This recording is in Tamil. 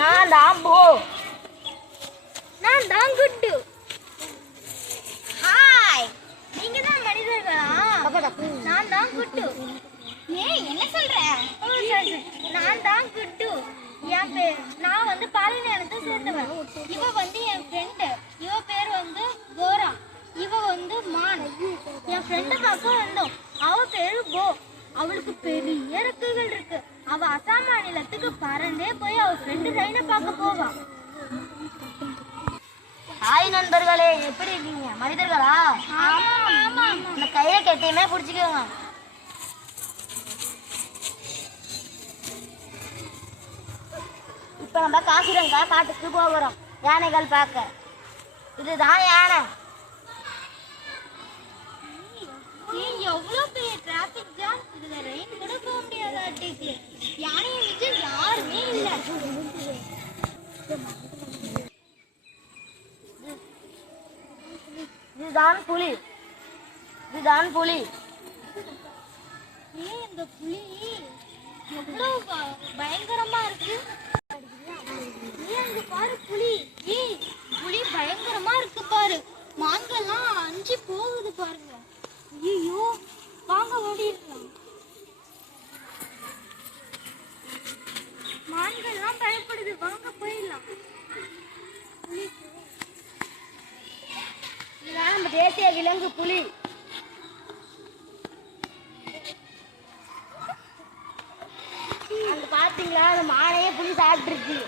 நான் தான் போ. நான் தான் குட்டு. ஹாய், நீங்க தான் மனிதர்களா? நான் தான் குட்டு. ஏய், என்ன சொல்ற? நான் தான் குட்டு. என் பேர், நான் வந்து பாலினத்தை சேர்ந்தவன். இவ வந்து என் ஃப்ரெண்டு. இவ பேர் வந்து கோரா. இவ வந்து மான். என் ஃப்ரெண்டு பார்க்க வந்தோம். அவ பேரு போ. அவளுக்கு பெரிய இறக்கைகள் இருக்கு. அவ அசாம் மாநிலத்துக்கு பறந்தே போய் அவ ஃப்ரெண்டு ரைனை பார்க்க போவா. ஹாய் நண்பர்களே, எப்படி இருக்கீங்க? மனிதர்களா? இந்த கையில கெட்டையுமே பிடிச்சிக்கோங்க. இப்ப நம்ம காசிரங்கா காட்டுக்கு போகிறோம் யானைகள் பார்க்க. இதுதான் யானை. எவ்வளவு பெரிய டிராபிக் ஜாம். இதுல ரெயின் கூட போக முடியாத யானையை விட்டு யாருமே இல்ல. இதுதான் புலி. இதுதான் புலி. இந்த புலி எவ்வளவு பயங்கரமா இருக்கு. அங்க பாரு புலி. புலி பயங்கரமா இருக்கு பாரு. மான்கள்லாம் அஞ்சு போகுது பாருங்க. ஐயோ, வாங்க ஓடிடலாம். மான்கள்லாம் பயப்படுது, வாங்க போயிடலாம். இதுதான் நம்ம தேசிய விலங்கு புலி. அங்க பாத்தீங்களா, அந்த மானையே புலி சாப்பிட்டுருச்சு.